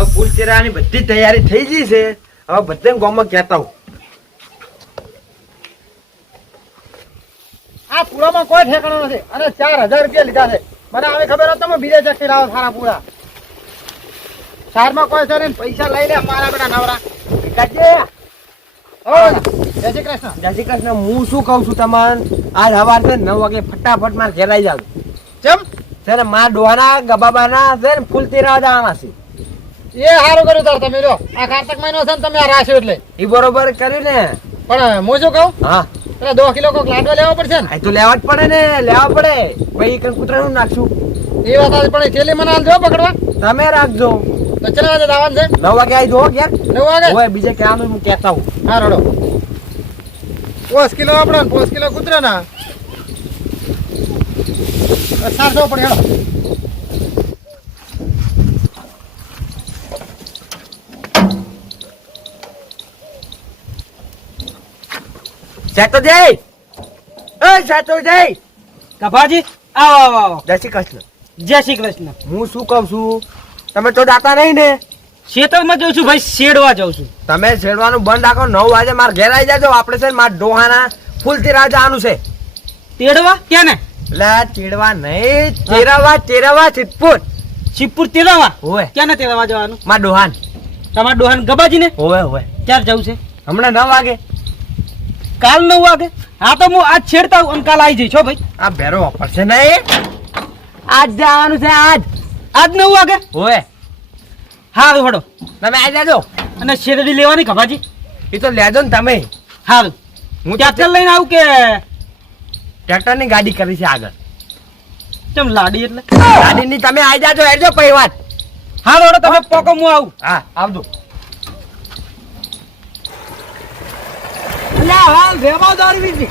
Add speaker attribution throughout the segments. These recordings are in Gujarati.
Speaker 1: હવે ફૂલ ચેરાની બધી તૈયારી થઈ ગઈ છે. હવે બધા ગામમાં કહેતા હું
Speaker 2: આ પૂરામાં કોઈ ઠેકાણો નથી. અને ચાર હજાર રૂપિયા લીધા છે. મને હવે ખબર તમે બીજે ચક્કી લાવો સારા પૂરા. ચારમાં કોઈ છે ને પૈસા લઈ લે મારા બેટા નવરા. જય શ્રી કૃષ્ણ.
Speaker 1: જય શ્રી કૃષ્ણ હું શું કહું છું તમને? આજ સવાર છે નવ વાગે ફટાફટ મારે ઘેરાઈ જાવ
Speaker 2: કેમ
Speaker 1: છે ને મારા ડોહાના ગબાબાના છે ને ફૂલ તેરા જવાના છે.
Speaker 2: એ સારું કર્યું તાર તમે લો આ કાર્તક મહિનો છે ને તમે આ રાખ્યો એટલે
Speaker 1: એ બરોબર કર્યું ને.
Speaker 2: પણ હું શું કહું?
Speaker 1: હા.
Speaker 2: એટલે દો કિલો કોક લાડવા લેવા પડશે ને?
Speaker 1: તો લેવા જ પડે ને લેવા પડે. ભાઈ કઈ કૂતરાનું નાખશું.
Speaker 2: એ વાત પણ થેલી મને હાલ જો પકડવા.
Speaker 1: તમે રાખજો.
Speaker 2: તો ચલા વાગે દાવાન છે.
Speaker 1: નવ વાગે આવી દો ક્યાં
Speaker 2: નવ વાગે?
Speaker 1: હવે બીજે કહેવાનું હું કહેતા હું
Speaker 2: હા રડો. પાંચ કિલો આપણે પોસ કિલો કૂતરા ના સારસો પડે હેડો.
Speaker 1: સેતો જય એ સેતો જય
Speaker 3: કભાજી આવો આવો આવો.
Speaker 1: જય શ્રી કૃષ્ણ.
Speaker 3: જય શ્રી કૃષ્ણ.
Speaker 1: હું શું કહું છું? તમે તો દાતા નહીં ને?
Speaker 3: ખેતરમાં જઉં છું ભાઈ શેડવા જાઉં છું.
Speaker 1: તમે શેડવાનું બંધ રાખો નવ વાગે મારે ઘેર આવી જાજો. આપણે છે મારા ડોહાના ફૂલ રાહ જવાનું છે.
Speaker 3: તેડવા? ક્યાં ને
Speaker 1: એટલે તેડવા નહીં તેરાવા તેરાવા સિદ્ધપુર.
Speaker 3: સિદ્ધપુર તેરવા?
Speaker 1: હોય
Speaker 3: ક્યાં ને તેરવા જવાનું?
Speaker 1: મારા ડોહાન.
Speaker 3: તમારા ડોહાન ગબાજી ને
Speaker 1: હોવે હોવે.
Speaker 3: ક્યારે જવું છે?
Speaker 1: હમણાં નવ વાગે.
Speaker 3: કાલ નવ વાગે? હા તો હું આજ છેડતા હું અને કાલ આવી જઈશ ભાઈ.
Speaker 1: આ ભેરો વાપરશે ને આજ જવાનું છે આજ.
Speaker 3: આજ નવ વાગે?
Speaker 1: હોવે.
Speaker 3: હારું હડો.
Speaker 1: તમે આવી જાજો
Speaker 3: અને શેરડી લેવાની ખભાજી
Speaker 1: એ તો લેજો ને તમે.
Speaker 3: હા
Speaker 1: હું
Speaker 3: ટ્રેક્ટર લઈને આવું કે?
Speaker 1: ટ્રેક્ટરની ગાડી કરી છે આગળ.
Speaker 3: કેમ લાડી એટલે?
Speaker 1: ગાડીની તમે આવી જાજો હેડજો પઈ વાત
Speaker 3: હા હડો તમે પોકો હું આવું.
Speaker 1: હા આવજો.
Speaker 2: રેવા દોરવી છે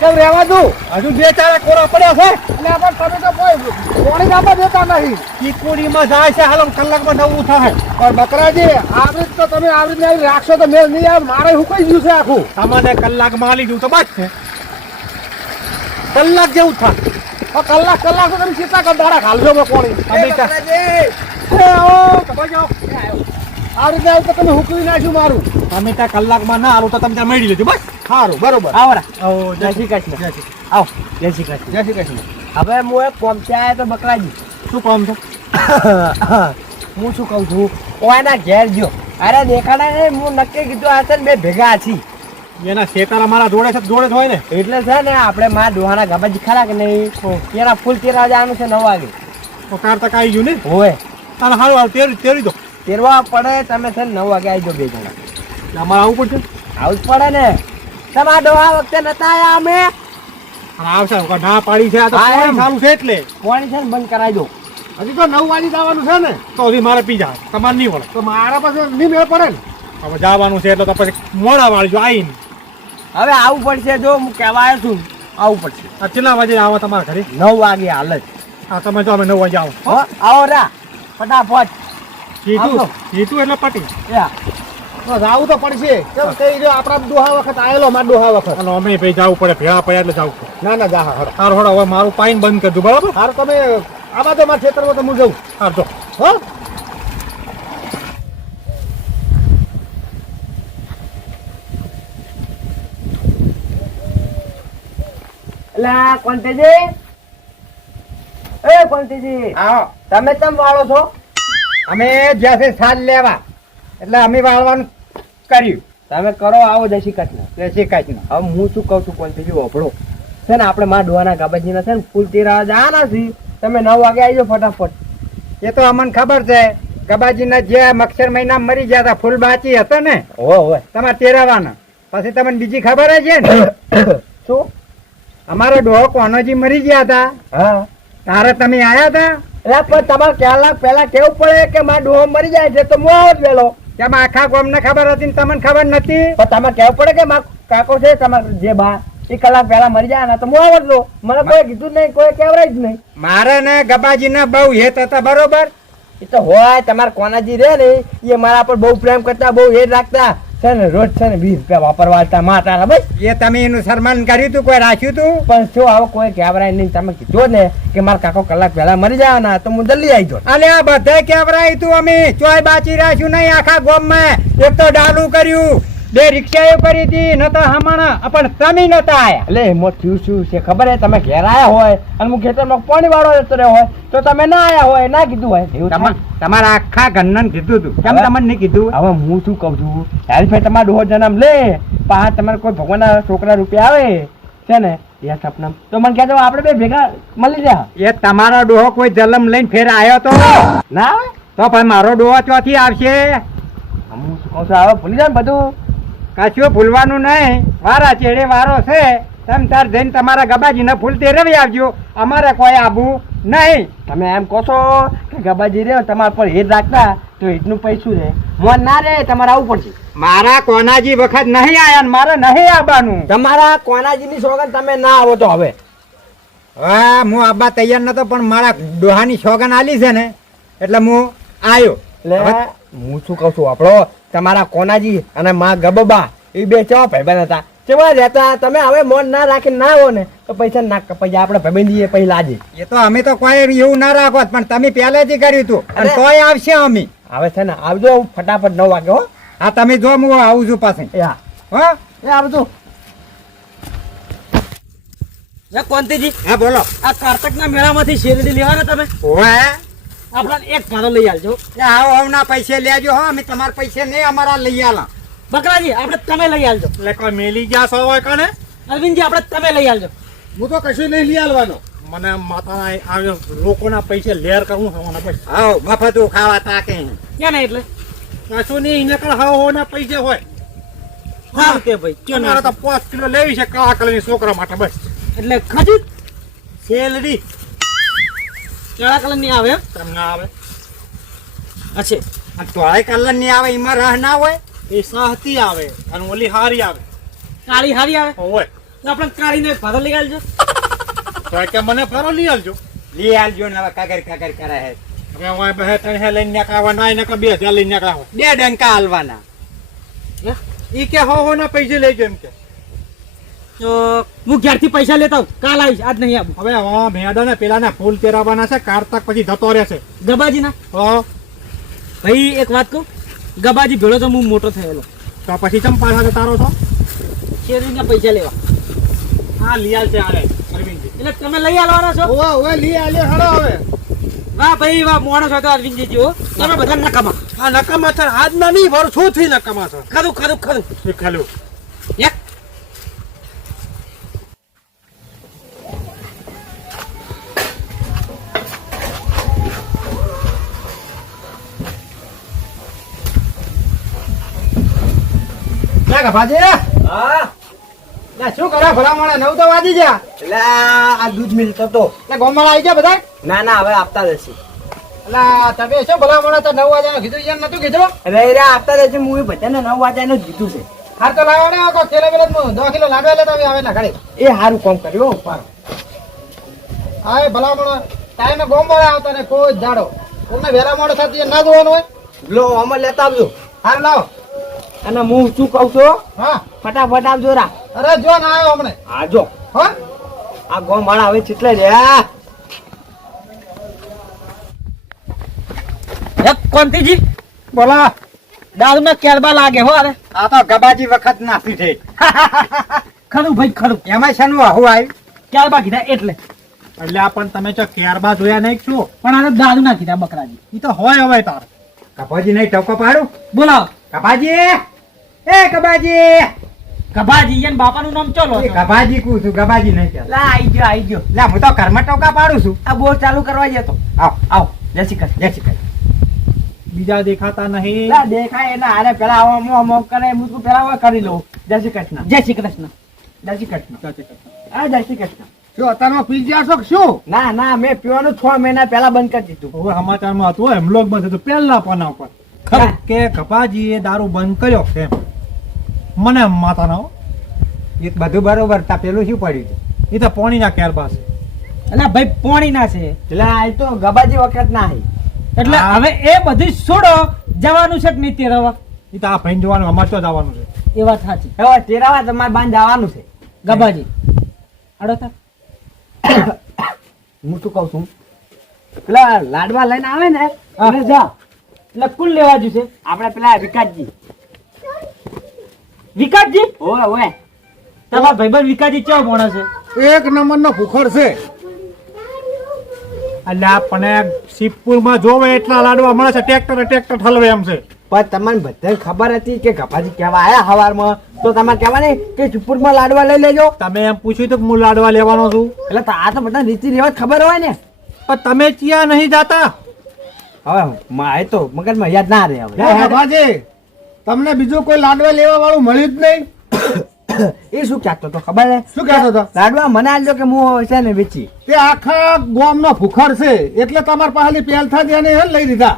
Speaker 2: કેમ રેવા દઉં હજુ બે ચાર કોરા પડ્યા છે. એટલે આપણે તમે તો કોઈ કોણી આપવા દેતા નહીં. ચીકુડીમાં જાય છે હાલ કલાકમાં નવું થાય. પણ બકરાજી આવી રીત તો તમે આવી ને રાખશો તો મેં નહીં આવે મારે હુકાઈ ગયું છે આખું.
Speaker 4: તમને કલાકમાં આલી દઉં તો બસ છે. કલાક જેવું થાય.
Speaker 2: કલાક કલાક તમે ચિંતા કર દાડા ખાલજો મેં કોણી. આવો, રીતે આવી તો તમે હુકવી નાખ્યું મારું.
Speaker 4: અમે ત્યાં કલાકમાં ના આવું તો તમે ત્યાં મેળવી લેજો બસ
Speaker 2: સારું બરોબર.
Speaker 1: આવરા
Speaker 4: આવો
Speaker 1: જય શ્રી કૃષ્ણ.
Speaker 4: જય શ્રી
Speaker 1: આવો જય શ્રી કૃષ્ણ.
Speaker 2: જય શ્રી કૃષ્ણ.
Speaker 1: હવે હું એક પહોંચ્યા તો બકરાજી
Speaker 4: શું કહું છું?
Speaker 1: હું શું કહું છું? ઓના ઘેર જો અરે દેખાડા ને હું નક્કી કીધું આ છે ને બે ભેગા છી
Speaker 4: એના શેતારા મારા જોડે છે તો જોડે જ હોય ને?
Speaker 1: એટલે છે ને આપણે માં ડોહાના ગાબાજી ખરા કે નહીં? તેના ફૂલ તેરા જવાનું છે નવ વાગે
Speaker 4: તો કાર તક આવી ગયું ને?
Speaker 1: હોય
Speaker 4: તારે સારું હાલ તેર તેરી દો.
Speaker 1: તેરવા પડે તમે છે ને નવ વાગે આવી જાઓ બે જણા.
Speaker 4: અમારે આવવું પડશે?
Speaker 1: આવું જ પડે ને. તમારા ડોહા વખતે નતા આયા અમે?
Speaker 4: આવશે. ના પાડી છે આ તો પાણી. સારું છે એટલે.
Speaker 1: પાણી છે ને બંધ કરાવી દો.
Speaker 2: હજી તો નવ વાગી જવાનું છે ને.
Speaker 4: તો હજી મારે પી જાય તમારે નહીં વળે.
Speaker 2: તો મારા પાસે નહીં મેળ પડે ને.
Speaker 4: હવે જવાનું છે એટલે તો પછી મોડા વાળજો આવીને
Speaker 1: હવે આવું પડશે જો હું કહેવાય છું. આવું પડશે.
Speaker 4: આ કેટલા વાગે આવો તમારા ઘરે?
Speaker 1: નવ વાગે હાલ જ.
Speaker 4: હા તમે જો અમે નવ વાગે આવો.
Speaker 1: આવો રા. ફટાફટ. આવજો.
Speaker 4: સીધું એટલે પટી.
Speaker 2: તો જાવું તો પડશે. કેમ કે જો આપણા દોહા વખત આવેલો મારા દોહા વખત.
Speaker 4: અને અમે ભાઈ જવું પડે ભેળા પડ્યા એટલે જવું પડે.
Speaker 2: ના ના જા હરો
Speaker 4: સારું હળો હવે મારું પાઈન બંધ કરજો બરાબર?
Speaker 2: હાર તમે આવા તો મારા ખેતરમાં તો હું જઉં.
Speaker 4: હાર જો.
Speaker 2: હો?
Speaker 1: એટલે કોંતેજી એ
Speaker 2: આવો.
Speaker 1: તમે કેમ વાળો છો?
Speaker 2: અમે જ્યાં છે સાજ લેવા. એટલે અમે વાળવાનું કર્યું.
Speaker 1: તમે કરો આવો જય શ્રી કૃષ્ણ.
Speaker 2: એટલે શીખાય
Speaker 1: હવે હું શું કહું છું કોણ બીજું ઓભળો. છે ને આપણે માં ડોહાના ગાબાજીના છે ને ફૂલ તેરા જવાના છે તમે નવ વાગે આવી જાઓ ફટાફટ.
Speaker 2: એ તો અમને ખબર છે ગબાજીના જે મક્ષર મહિના મરી ગયા હતા ફૂલ બાચી હતા ને
Speaker 1: હો હો
Speaker 2: તમારે તેરાવાના. પછી તમને બીજી ખબર છે ને?
Speaker 1: શું?
Speaker 2: અમારો ડોહો કોનોજી મરી ગયા હતા?
Speaker 1: હા.
Speaker 2: તારે તમે આયા હતા?
Speaker 1: એટલે પણ તમારે કલાક પહેલા કેવું પડે કે મારા ડોહો મરી જાય છે તો હું આવો જ વહેલો
Speaker 2: કેમ આખા ગામને ખબર હતી તમને ખબર નથી
Speaker 1: પણ તમારે કહેવું પડે કે માં કાકો છે તમારે જે બા એ કલાક પહેલા મરી જાય ને તો હું આવડતો. મને કોઈ કીધું જ નહીં કોઈ કહેવરાય જ નહીં.
Speaker 2: મારે ને ગબાજીના બહુ હેત હતા બરોબર?
Speaker 1: એ તો હોય તમારા કોનાજી રે ને એ મારા પર બહુ પ્રેમ કરતા બહુ હેત રાખતા. છે ને રોજ છે ને વીસ રૂપિયા વાપરવા હતા માતા ભાઈ
Speaker 2: એ તમે એનું સન્માન કર્યું તું કોઈ રાખ્યું તું?
Speaker 1: પણ શું આવો કોઈ કેવરાય નહીં તમે કીધું ને કે મારા કાકો કલાક પહેલા મરી જવાના તો હું જલ્દી આવી જાઉં.
Speaker 2: અને આ બધે કેવરાય તું અમે ચોય બાચી રાખ્યું નહીં આખા ગામમાં. એક તો ડાલું કર્યું બે રિક્ષાઓ કરી હતી ન તો હમણાં પણ તમે નતા આયા.
Speaker 1: એટલે એમાં થયું શું છે? ખબર હે તમે ઘેર આયા હોય અને હું ખેતરમાં પાણી વાળો જતો રહ્યો હોય તો તમે ના આયા હોય ના કીધું હોય. એવું.
Speaker 2: તમારા આખા ઘરને કીધું તું. કેમ તમને નહીં કીધું?
Speaker 1: હવે હું શું કહું છું? હેલ ભાઈ તમારો ડોહો જન્મ લે. પા તમારે કોઈ ભગવાનના છોકરા રૂપિયા આવે. છે ને? એ સપના તો મને કહેતો આપણે બે ભેગા મળી જા.
Speaker 2: એ તમારો ડોહો કોઈ જલમ લઈને ફેર આવ્યો તો?
Speaker 1: ના
Speaker 2: તો પણ મારો ડોહો ચોથી આવશે.
Speaker 1: હું શું કહું છું? હવે ભૂલી જાય બધું.
Speaker 2: કશું ભૂલવાનું નહીં. વારા ચેડે વારો છે. તેમ તાર જઈને તમારા ગબાજીને ફૂલ તે રવી આવજો. અમારે કોઈ આબુ નહીં.
Speaker 1: તમે એમ કહો છો કે ગબાજી રે તમારા પર હેત રાખતા તો હેતનું પૈસું રે મોન ના રે તમારે આવવું પડશે.
Speaker 2: મારા કોનાજી વખત નહીં આયા ને મારે નહીં આવવાનું
Speaker 1: તમારા કોનાજીની સોગન તમે ના આવો તો હવે.
Speaker 2: હા હું આવવા તૈયાર નતો પણ મારા ડોહાની સોગન આલી છે ને. એટલે હું આવ્યો
Speaker 1: એટલે હું શું કહું છું? આપણો તમારા કોનાજી અને મા ગબબા એ બે ચવા ભાઈબંધ હતા? કેવા રહેતા? તમે હવે મોન ના રાખી ના આવો ને તો પૈસા ના જાય આપણે ભાઈબંધીએ પછી લાજે
Speaker 2: એ તો અમે તો કોઈ એવું ના રાખો પણ તમે પહેલેથી કર્યું હતું. અને તોય આવશે અમે.
Speaker 1: હવે છે ને આવજો ફટાફટ નવ વાગે હો.
Speaker 2: હા તમે જો હું આવું છું
Speaker 1: પાસે હા. એ આવજો.
Speaker 3: કોંતીજી
Speaker 2: હા બોલો.
Speaker 3: આ કાર્તક ના મેળામાંથી શેરડી લેવાના તમે?
Speaker 2: ઓવે
Speaker 3: આપણા એક ભાડો લઈ આવજો
Speaker 2: એ આવો આવના પૈસે લેજો હો. અમે તમારા પૈસે નહીં અમારા લઈ આલા.
Speaker 3: બકરાજી આપણે તમે લઈ આવજો
Speaker 4: એટલે કોઈ મેલી ગયા સો હોય કોને
Speaker 3: અરવિંદજી આપણે તમે લઈ આવજો
Speaker 4: હું તો કશું નહીં લઈ આવવાનો મને માતા આ લોકોના પૈસે લેર કરવું થવાના બસ
Speaker 2: આવો મફત ખાવા તાકે.
Speaker 3: ક્યાં નહીં એટલે?
Speaker 4: કશું નહીં એને કણ હાવ હોના પૈસે હોય.
Speaker 3: હા તે ભાઈ ક્યાં
Speaker 4: તો પાંચ કિલો લેવી છે કાળા કલરની છોકરા માટે બસ.
Speaker 3: એટલે ખજી
Speaker 4: શેલડી
Speaker 3: કેળા કલરની આવે
Speaker 4: તમને આવે?
Speaker 3: અચ્છે.
Speaker 2: અને તોય કલરની આવે એમાં રાહ ના હોય?
Speaker 4: એ સાહતી આવે અને ઓલી હારી આવે.
Speaker 3: કાળી હારી આવે?
Speaker 4: હોય.
Speaker 3: તો આપણે કાળી ને ફરો લઈ આલજો.
Speaker 4: તો કે મને ફરો લઈ આલજો.
Speaker 2: લઈ આલજો ને હવે કાગર કાગર કરે હે.
Speaker 4: હવે હું બે ત્રણ હે લઈને નીકળવા ના એને કે બે હજાર લઈને નીકળ્યા હોય.
Speaker 2: બે ડંકા હાલવાના.
Speaker 4: એ કે હો હો ના પૈસે લેજો એમ કે.
Speaker 3: તો હું ઘેરથી પૈસા લેતા આવું. કાલ આવીશ. આજ નહીં આવું.
Speaker 4: હવે હા મેડા ને પેલા ના ફૂલ તેરાવાના છે કાર તક પછી જતો રહેશે.
Speaker 3: ગબાજીના?
Speaker 4: હો.
Speaker 3: ભાઈ એક વાત કહું. ગબાજી ભેળો તો હું મોટો થયેલો.
Speaker 4: તો પછી ચમ પાછા તારો છો?
Speaker 3: શેરડીના પૈસા લેવા.
Speaker 4: હા લિયાલ છે આલે અરવિંદજી.
Speaker 3: એટલે તમે લઈ આવવાના છો?
Speaker 4: ઓવે ઓવે લઈ આલે હળો હવે.
Speaker 3: વાહ ભાઈ વાહ મોણો છો તો અરવિંદજી હો તમે બધા નકામા.
Speaker 4: હા નકામા છે આજ ના નહીં વર્ષો થી નકામા છો
Speaker 3: ખરું ખરું ખરું.
Speaker 4: શીખેલું.
Speaker 2: ગભાજી
Speaker 1: હા?
Speaker 2: ના શું કરે? ભલા મને નવ તો વાજી ગયા.
Speaker 1: એટલે આ દૂધ મિલતો તો.
Speaker 2: એટલે ગોમાળા આવી ગયા બધા
Speaker 1: ના ના હવે આપતા જશે
Speaker 2: એટલે તમે શું ભલા મને તો નવ વાગ્યાનું કીધું છે નતું કીધું?
Speaker 1: અરે રે આપતા જશે હું બધાને નવ જ કીધું છે.
Speaker 2: હાર તો લાવો ને કો કેલે બેલે દો કિલો લાડવા લેતા તમે આવે ના ઘરે.
Speaker 1: એ સારું કામ કર્યું ઉપર
Speaker 2: હા ભલા મને ટાઈમે ગોમાળા આવતા ને કોઈ જાડો. કોઈને વેલા મોડો થતી ના જોવાનું હોય.
Speaker 1: લો અમે લેતા આવજો.
Speaker 2: હાર લાવો.
Speaker 1: અને હું શું કહું છું?
Speaker 2: હા.
Speaker 1: ફટાફટ આવજો રા.
Speaker 2: અરે જો ના આવ્યો હમણે.
Speaker 1: હા જો. આ ગો માળા હવે ચીટલે છે
Speaker 3: એક કોંતીજી
Speaker 2: બોલા.
Speaker 3: દારૂના કેરબા લાગે હો અરે
Speaker 2: આ તો ગબાજી વખત નાસી છે.
Speaker 3: ખરું ભાઈ ખરું.
Speaker 2: એમાં શેનું આવું આવ્યું
Speaker 3: કેરબા કીધા એટલે.
Speaker 4: એટલે આ પણ તમે ચો ક્યારબા જોયા નહીં શું?
Speaker 3: પણ આને દારૂ ના કીધા બકરાજી.
Speaker 4: એ તો હોય હવે તાર.
Speaker 2: ગબાજી નહીં ટકો પાડું?
Speaker 3: બોલાવો
Speaker 2: કપાજી! એ કબાજી
Speaker 3: ગભાજી બાપા બાપાનું નામ ચલો
Speaker 2: એ કબાજી કું છું ગબાજી નહીં ચાલ
Speaker 1: લા આઈ ગયો આઈ ગયો.
Speaker 2: લા હું તો ઘરમાં ટોકા પાડું છું.
Speaker 1: આ બોર ચાલુ કરવા જતો.
Speaker 2: આવ
Speaker 1: આવ જય શ્રી કૃષ્ણ.
Speaker 2: જય શ્રી કૃષ્ણ.
Speaker 4: બીજા દેખાતા નહીં.
Speaker 1: લા દેખાય એના આરે પેલા આવો મો મો કરે હું તો પેલા હવે કરી લઉં. જય શ્રી કૃષ્ણ.
Speaker 3: જય શ્રી કૃષ્ણ.
Speaker 1: જય શ્રી કૃષ્ણ. આ જય શ્રી કૃષ્ણ.
Speaker 2: શું અત્યારમાં પી ગયા છો શું?
Speaker 1: ના ના મેં પીવાનું છ મહિના પહેલા બંધ કરી દીધું.
Speaker 4: હવે સમાચારમાં હતું એમ લોક બંધ હતું પહેલા પાના ઉપર. ખરું. કે કપાજીએ દારૂ બંધ કર્યો એમ મને માતાના હો.
Speaker 2: એ બધું બરોબર તા પેલું શું પડ્યું
Speaker 4: એ તો પોણીના કેર પાસે.
Speaker 3: એટલે ભાઈ પોણી ના છે.
Speaker 1: એટલે આ તો ગબાજી વખત ના
Speaker 3: એટલે હવે એ બધું છોડો જવાનું છે કે નહીં તેરવા?
Speaker 4: એ તો આ ભાઈ જોવાનું અમારે તો જવાનું છે.
Speaker 3: એ વાત સાચી.
Speaker 1: હવે તેરાવા તમારે બાંધ જવાનું છે.
Speaker 3: ગબાજી. અડો તા.
Speaker 1: હું શું કહું છું? પેલા લાડવા લઈને આવે ને. જા.
Speaker 3: એટલે કુલ લેવા જશે.
Speaker 1: આપણે પેલા વિકાસજી.
Speaker 3: વિકાસજી?
Speaker 1: ઓય ઓય.
Speaker 3: તમારા ભાઈબંધ વિકાસજી કેવો ભણો છે?
Speaker 2: એક નંબરનો ભૂખડ છે.
Speaker 4: એટલે આપણને શિવપુરમાં જોવે એટલા લાડવા મળે છે ટ્રેક્ટર ટ્રેક્ટર ઠલવે એમ છે.
Speaker 1: પણ તમને બધાને ખબર હતી કે ગભાજી કહેવા આયા હવારમાં? તો તમારે કહેવા નહીં કે ચુપુરમાં લાડવા લઈ લેજો.
Speaker 4: તમે એમ પૂછ્યું તો હું લાડવા લેવાનો છું?
Speaker 1: એટલે આ તો બધા રીતિ રિવાજ ખબર હોય ને.
Speaker 4: પણ તમે ચિયા નહીં જાતા?
Speaker 1: હવે મારે તો મગજમાં યાદ ના રહે હવે.
Speaker 2: બાબાજી તમને બીજું કોઈ લાડવા લેવા વાળું મળ્યું જ નહીં?
Speaker 1: એ શું કહેતો તો ખબર છે?
Speaker 2: શું કહેતો હતો?
Speaker 1: લાડવા મને આલજો કે હું છે ને વેચી?
Speaker 2: તે આખા ગોમનો ફુખર છે એટલે તમાર પાસેથી પહેલથા જ એને લઈ દીધા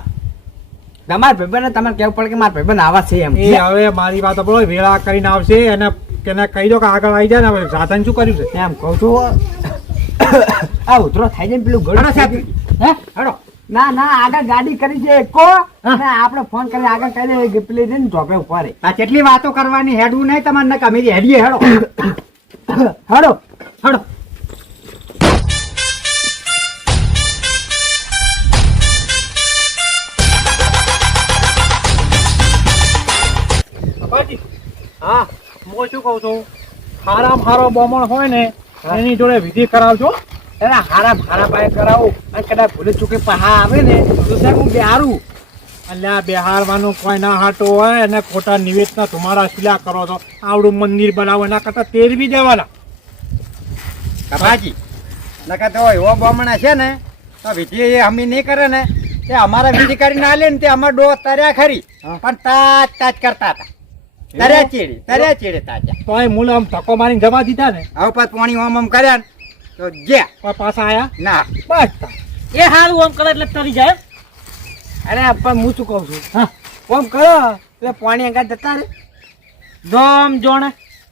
Speaker 1: તમારા ભાઈબંધને તમારે કહેવું પડે કે મારા ભાઈબંધ આવા છે એમ.
Speaker 4: એ હવે મારી વાત બોલો વેળા કરીને આવશે અને તેને કહી દો કે આગળ આવી જાય ને હવે સાધન શું કર્યું છે?
Speaker 1: એમ કહું છું આ ઉતરો થાય ને પેલું ગળું હે? હાલો ના ના આગળ ગાડી કરી છે એકો અને આપણે ફોન કરી આગળ કરી પેલી છે ને ચોપે ઉપર
Speaker 2: આ કેટલી વાતો કરવાની હેડવું નહીં તમારે નકા મેરી હેડીએ હેડો.
Speaker 1: હેડો. હેડો.
Speaker 4: હા હું શું કહું છું? હારામ હારો બોમણ હોય ને એની જોડે વિધિ કરાવજો.
Speaker 1: એના હારા હારા પાય કરાવું. અને કદાચ ભૂલે ચૂકે પહા આવે ને તો સાહેબ હું બિહારું.
Speaker 4: એટલે આ બિહારવાનું કોઈ ના હાટો હોય અને ખોટા નિવેદના તમારા શિલા કરો તો આવડું મંદિર બનાવો એના કરતા તેરવી દેવાના.
Speaker 5: કપાજી નકા તો એવો બમણા છે ને તો વિધિ એ અમી નહીં કરે ને તે અમારા વિધિ કરીને આલે ને તે અમારા ડો તર્યા ખરી. પણ તાજ તાજ કરતા હતા. તર્યા ચીડી તર્યા ચીડી તાજા.
Speaker 4: તોય મૂળ આમ ધક્કો મારીને જમા દીધા ને?
Speaker 5: હવે પાછ પાણી આમ આમ કર્યા ને તો ગયા
Speaker 4: પાછા આયા?
Speaker 5: ના.
Speaker 4: બસ
Speaker 3: એ હારું ઓમ કરે એટલે તરી જાય.
Speaker 1: અરે પણ હું શું કહું છું?
Speaker 3: હા.
Speaker 1: ઓમ કરો. એટલે પાણી અંગા જતા રે.
Speaker 3: જોમ જોણે.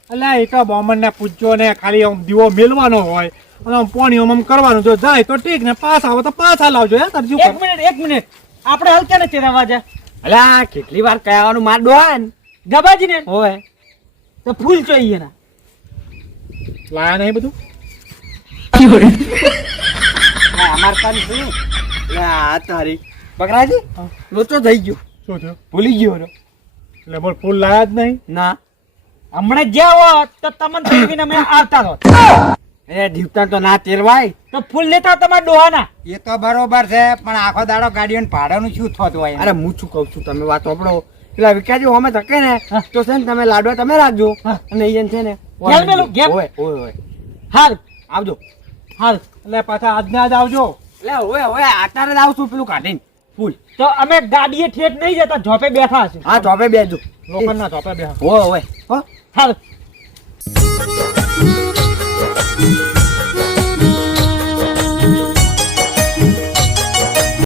Speaker 4: એટલે એ તો બમણને પૂછજો ને ખાલી આમ દીવો મેલવાનો હોય અને આમ પાણી આમ કરવાનું. જો જાય તો ઠીક ને પાછા આવે તો પાછા લાવજો હે તરજુ
Speaker 3: એક મિનિટ એક મિનિટ. આપણે હાલ ક્યાં નથી રહેવા જાય
Speaker 1: અલા કેટલી વાર કહેવાનું માર ડોહાન?
Speaker 3: ગબાજી ને
Speaker 1: હોય.
Speaker 3: તો ફૂલ જોઈએ ના
Speaker 4: લાયા નહીં બધું?
Speaker 5: ના, કાન શું
Speaker 1: આ તારી. બકરાજી લોચો થઈ ગયો.
Speaker 4: શું થયું?
Speaker 1: ભૂલી ગયો
Speaker 4: એટલે બોલ ફૂલ લાયા જ નહીં?
Speaker 1: ના.
Speaker 3: હમણાં જ્યાં હોત તો તમને ફેરવીને અમે આવતા હોત.
Speaker 1: એ તો ના તેલવાય
Speaker 3: તો ફૂલ લેતા તમારા ડોહાના.
Speaker 5: એ તો બરોબર છે પણ આખો દાડો ગાડીઓ ભાડાનું શું થતું હોય
Speaker 1: અરે હું શું કહું છું તમે વાત સાંભળો. એટલે વિકાજી અમે ધકે ને તો છે ને તમે લાડવા તમે રાખજો. અને છે ને ઓય ઓય.
Speaker 3: હાલ
Speaker 1: આવજો.
Speaker 3: હાલ
Speaker 4: એટલે પાછા આજના જ આવજો.
Speaker 1: એટલે હવે હવે આટારે જ આવશું પેલું કાઢીને. ફૂલ.
Speaker 3: તો અમે ગાડીએ ઠેઠ નહીં જતા જોપે બેઠા હશે
Speaker 1: હા ચોપે બેજો
Speaker 4: લોકોના જોપે બે
Speaker 1: હો હવે હો.
Speaker 3: હાલ.